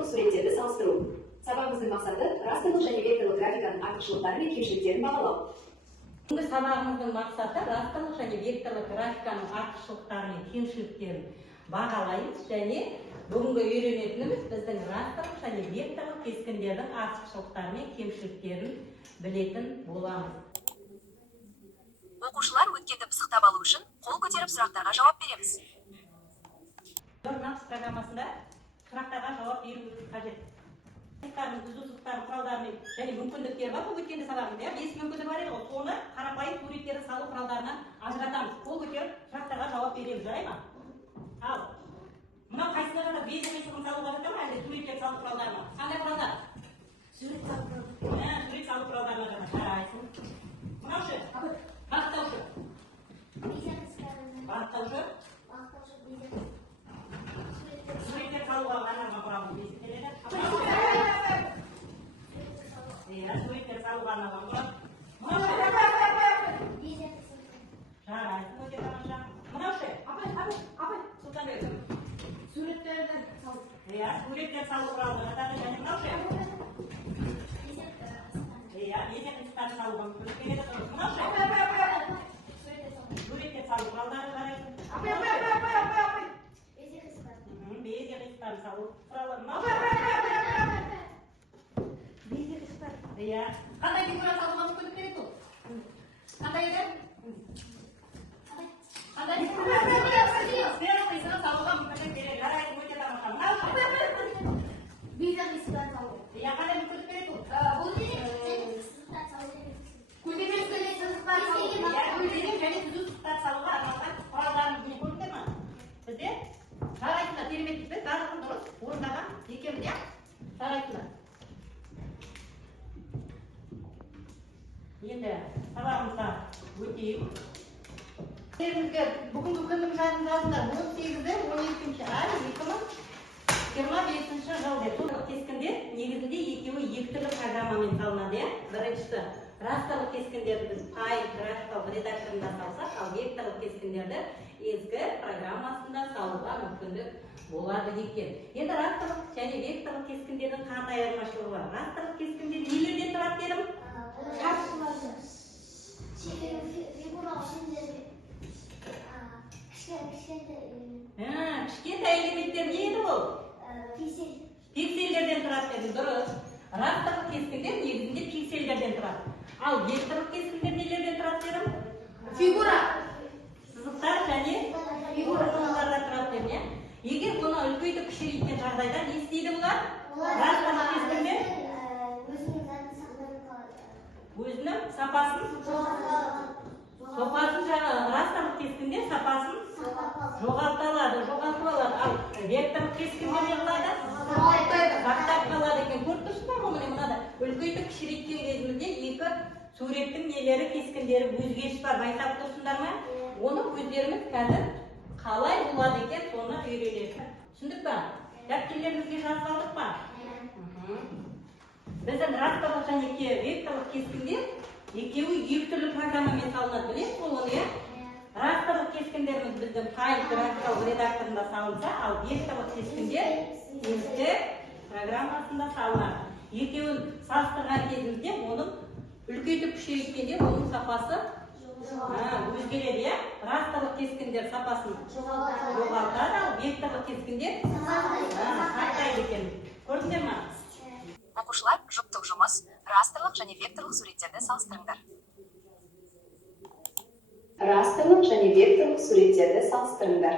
векторлық суреттерді салыстыру. Сабағымыздың мақсаты растрлық және векторлық графиканың артықшылықтары мен кемшіліктерін бағалау. Бүгінгі сабағымыздың мақсаты растрлық және векторлық графиканың артықшылықтары мен кемшіліктерін бағалаймыз және бүгінгі үйренетініміз біздің растрлық және векторлық кескіндердің артықшылықтары мен кемшіліктерін білетін боламыз. Оқушылар өткенді пысықтап алу үшін қол көтеріп сұрақтарға жауап береміз. Нақыс программасында сұрақтарға жауап беру қажет. Түзу сызықтардың құралдарымен және мүмкіндіктері бар. Бұл өткенде сабағында 5 мүмкіндік бар еді ғой. Соны қарапайым суреттерді салу құралдарынан ажыратамыз. Қол көтеріп сұрақтарға жауап береміз, жарай ма? Ал. Мынау қайсысына жатыр? Безі қисығын салуға жатыр ма? Әлде суреттер салу құралдарына? Қандай құралдар? Сурет салу құралдарына жатыр. Жарайсың. Мынау ше? Бағыттаушы. Бағыттаушы. Суреттер салуға арналған құралдың бесі келеді. Суреттер салуға арналған құрал. Мынау ше? Жарайсың, өте тамаша. Мынау ше? Сұлтанбек. Суреттер салу құралына жатады және мынау ше? Есеп қисықтарды салуға мүмкіндік келеді. Мынау ше? Суреттер салу құралдары жарайсың. Безе қисықтарды салу құралы. Мынау ше? Қандай фигура салуға мүмкіндік береді бұл? Қандай еді? Қандай фигура? Сфера қисығын салуға мүмкіндік береді. Жарайсың, өте тамаша. Мынау ше? Безе қисықтарды салу. Қандай мүмкіндік береді бұл? Көлденең және түзу сызықтарды салуға арналған құралдарын біле көрдіңдер ма? Бізде жарайтындар терметтікпен барлығын дұрыс орындаған екеуміз, иә? Жарайтындар. Енді сабағымызға өтейік. Бүгінгі күннің жадын жазыңдар. 18-12 ай 2025 жыл деп. Сол кескіндер негізінде екеуі екі түрлі программамен салынады. Біріншісі растрлық кескіндерді біз Paint графикалық редакторында салсақ, ал векторлық кескіндерді ezgi программасында салуға мүмкіндік болады екен. Енді растрлық және векторлық кескіндердің қандай айырмашылығы бар? Растрлық кескіндер нелерден тұрады дедім? Кішкентай элементтер не еді ол? Пиксельдерден тұрады деді, дұрыс. Растрлық кескіндер негізінде пиксельдерден тұрады. Ал векторлық кескіндер нелерден тұрады дедім? Фигура. Сызықтар және фигуралардан тұрады дедім. Егер бұны үлкейтіп кішірейткен жағдайда не істейді бұлар? Растрлық кескіндер өзінің сапасын растрлық кескіндер сапасын жоғалтып алады. Ал векторлық кескіндер не қылады? Сақтап қалады екен. Көріп тұрсыздар ма? Мынада үлкейтіп кішірейткен кезімізде екі суреттің нелері кескіндері өзгеріс бар. Байқап тұрсыңдар ма? Оны өздеріміз қазір қалай болады екен, соны үйренесіз. Түсіндік па? Дәптерлерімізге жазып алдық па? Біздің растрлық және векторлық кескіндер екеуі екі түрлі программамен салынады, білесіз ғой оны, иә? Растрлық кескіндеріміз біздің Paint графикалық редакторында салынса, ал векторлық кескіндер ezgi программасында салынады. Екеуін салыстырған кезімізде оның үлкейтіп кішіреткенде оның сапасы өзгереді, иә? Растрлық кескіндер сапасын жоғалтады, ал векторлық кескіндер сақтайды екен. Көрдіңдер ма? Оқушылар жұптық жұмыс, растрлық және векторлық суреттерді салыстырыңдар. Растрлық және векторлық суреттерді салыстырыңдар.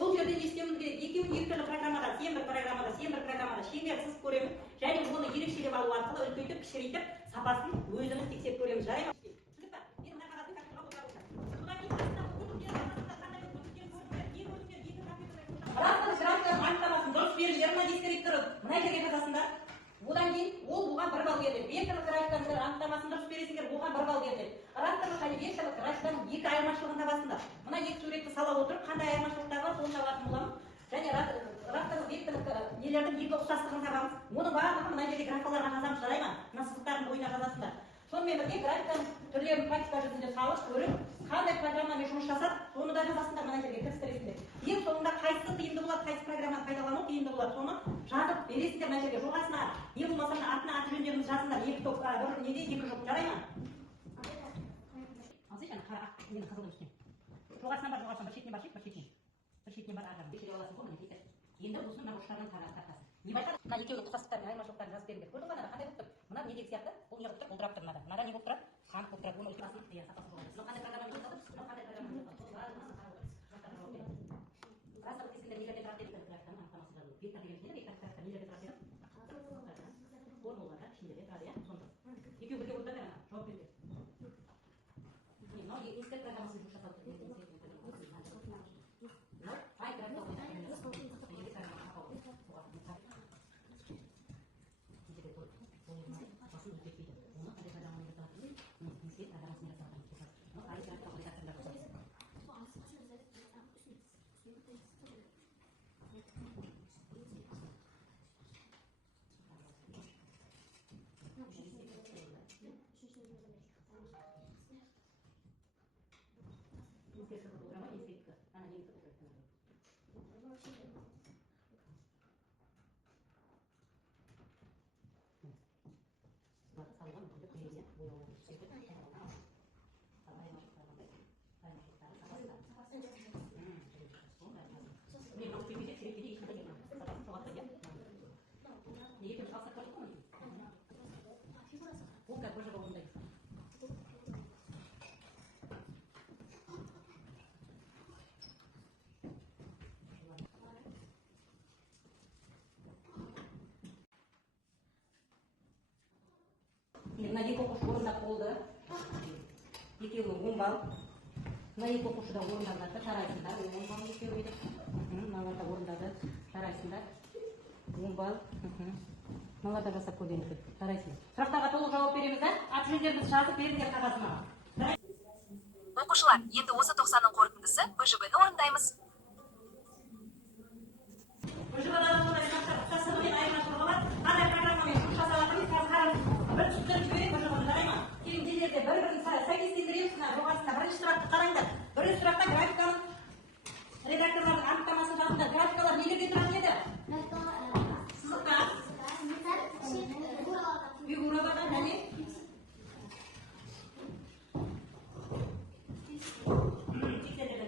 Бұл жерде не істеуіміз керек? Екеуін екі түрлі программада, сен бір программада шеңбер сызып көреміз, және оны ерекшелеп алу арқылы үлкейтіп, кішірейтіп, сапасын өзіміз тексеріп көреміз. Жарай ма? Растрлық графиканың анықтамасын дұрыс беріңдер, мына дискрипторы мына жерге жазасыңдар. Одан кейін ол бұған 1 балл береді. Векторлық графиканың анықтамасын дұрыс бересіңдер, оған 1 балл береді. Растрлық және векторлық графиканың екі айырмашылығын табасыңдар. Мына екі суретті сала отырып, қандай айырмашылықтар бар, соны табатын боламыз. Және растрлық векторлық нелердің екі ұқсастығын табамыз. Оның барлығын мына жерде графикаларға жазамыз, жарай ма? Мына сызықтардың бойына жазасыңдар. Сонымен бірге графиканың түрлерін практика жүзінде салып көріп, қандай программамен жұмыс жасап, соны да жазасыңдар, мына жерге кірістіресіңдер. ең соңында қайсысы тиімді болады, қайсы программаны пайдалану тиімді болады, соны жазып бересіздер мына жерге жоғасына. Не болмаса атына аты жөндеріңізді жазыңдар, екі топқа, бір неде екі жұп, жарай ма? Алсайшы, ана қара нені қызылдың үстіне. Жоғасына бар, жоғасына бір шетіне бар, бір шетіне бар, аржағына. Шетіне аласың, соны кетер. Енді осыны мына ұштардан тартасың. Не байқадың? Мына екеуінің тұтастықтарын, айырмашылықтарын жазып беріңдер. Көрдің ба, мынада қандай болып тұр? Мына не деген сияқты? Бұл не болып тұр? Бұлдырап тұр мынада. Мынада не болып тұрады? Қант болып тұрады. Оны ұлтасын, иә, сапасы жоғары. Мынау қандай программамен жасалды? Мынау қандай программамен жасалды? Растау кескінде нелерде тұрады деді, графиканың анықтамасы. Вектор деген не? Вектор графика нелерде тұрады деді? Формулаларда ішінде де тұрады, иә? Сонда. Екеуі бірге болып жатыр, жауап беріңдер. Мынау институт программасын жұмыс жасалды. Мынау пай графикалық мына екі оқушы орындап болды. Екеуі 10 балл. Мына екі оқушы да орындап жатыр, тарайсыңдар. 10 балл екеуі де. Мыналар да орындады, тарайсыңдар. 10 балл. Мыналар да жасап көрдіңіздер, тарайсыңдар. Сұрақтарға толық жауап береміз, да? Аты жөндеріңізді жазып беріңдер қағазына. Оқушылар, енді осы 90-ның қорытындысы БЖБ-ні орындаймыз. БЖБ-дағы сондай сұрақтар ұқсастығымен айырмашылығы бар. Қандай программамен жұмыс жасап жатырмыз, қазір қараңыз. Бір түсіндіріп жіберейін БЖБ-ны, жарай ма? Кейін нелерде бір-бірін сәйкестендіреміз, жоғарысында бірінші сұрақты қараңдар. Бірінші сұрақта графиканың редакторлардың анықтамасын жазыңдар. Графикалар нелерде тұратын еді? Сызықта, фигураларда, және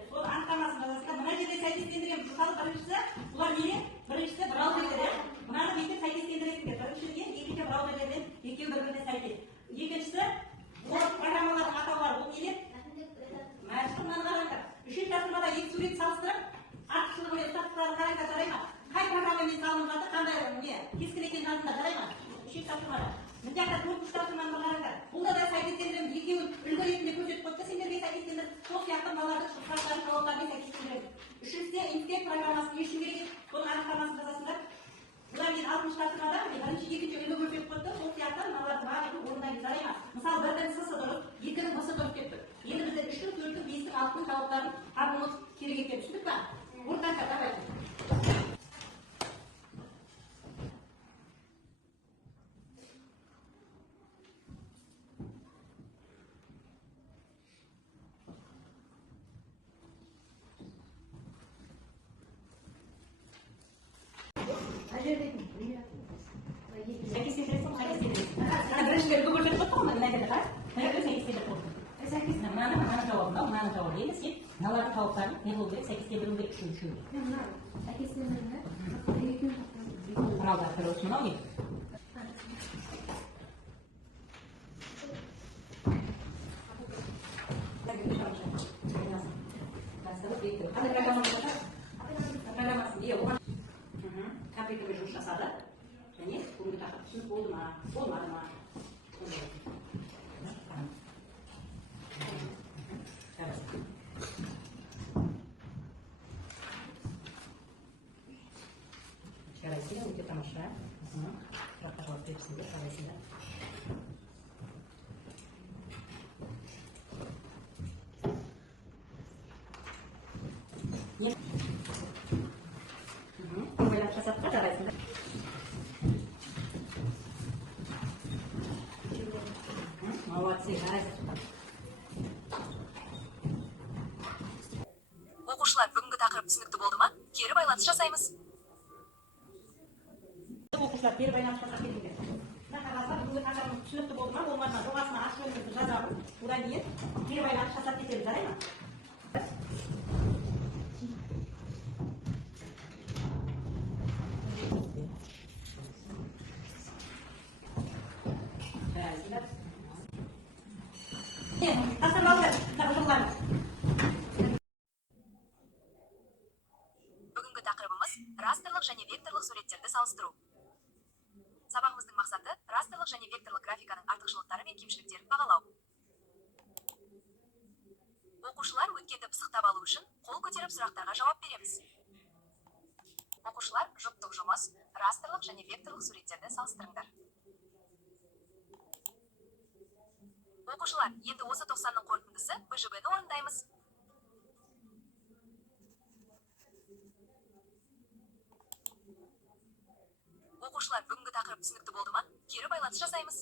сол анықтамасын жазасыздар. Мына жерде сәйкестендіреміз. Мысалы біріншісі, бұлар не? Біріншісі браузерлер. Мынаны бүйтіп сәйкестендіресіңдер. Біріншіден, екінші браузерлерден екеуі бір-біріне сәйкес. Екіншісі, программалардың атаулары бұл нелер? Мәжбүр мынаны қараңдар. Үшінші тапсырмада екі сурет салыстырып, артықшылығы мен ұстақтықтарын қараңдар, жарай ма? Қай программамен салынып жатыр, қандай не? Кескін екенін жазыңдар, жарай ма? Үшінші тапсырмада. Мына жақта төртінші тапсырманы қараңдар. Бұлда да сәйкестендіреміз. Екеуін үлгі ретінде көрсетіп қойды, сендерге сәйкестендіріп, сол сияқты мыналарды сұрақтарын жауаптарымен сәйкестендіреміз. Үшіншісі интеллект программасы не үшін керек? Соның анықтамасын жазасыңдар. Бұлар мен 60 тапсырмада бірінші, екінші үлгі көрсетіп қойды, сол сияқты мыналарды барлығы орындаймыз, жарай ма? Мысалы, бірдің С-сы дұрыс, екінің Б-сы дұрыс деп тұр. Енді біздер 3-дің, 4-дің, 5-дің, 6-ның жауаптарын табуымыз керек екен. Түсіндік па? Орташа, давайте. Сәйкестендіресің, сәйкестендіресің. Біріншілер үлгі көрсетіп қойды ғой, мына жерде қара. Мына жерде сәйкестендіріп қойды. Мынаны жауабы, мынаны жауабы. Енді сен мыналардың жауаптарын не болу керек? Сәйкестендіру керек үшеуі. Сәйкестендірді. Мыналар бір осы мынау не? Қандай программаны жасады? Программасын не? Оған компьютермен жұмыс жасады. Және бүгінгі тақырып түсінік болды ма? Болмады ма? Жарайсың, өте тамаша. Сұраққа жауап бересіңдер, жарайсыңдар. Ойлап жасапқа жарайсыңдар. Молодцы, жарайсыңдар. Оқушылар, бүгінгі тақырып түсінікті болды жасаймыз. Оқушылар кері байланыс жасап келіңдер. Мына қағазға бүгінгі тақырыбымыз түсінікті болды ма, болмады ма, жоғарысына ашып önімізді жазамыз. Одан кейін кері байланыс жасап кетеміз, жарай ма? Тастамаулар, тақырыптарымыз. Бүгінгі тақырыбымыз растрлық және векторлық суреттерді салыстыру. Сабағымыздың мақсаты растрлық және векторлық графиканың артықшылықтары мен кемшіліктерін бағалау. Оқушылар өткенді пысықтап алу үшін қол көтеріп сұрақтарға жауап береміз. Оқушылар жұптық жұмыс, растрлық және векторлық суреттерді салыстырыңдар. Оқушылар, енді осы тоқсанның қорытындысы БЖБ-ні орындаймыз. Оқушылар, бүгінгі тақырып түсінікті болды ма? Кері байланыс жасаймыз.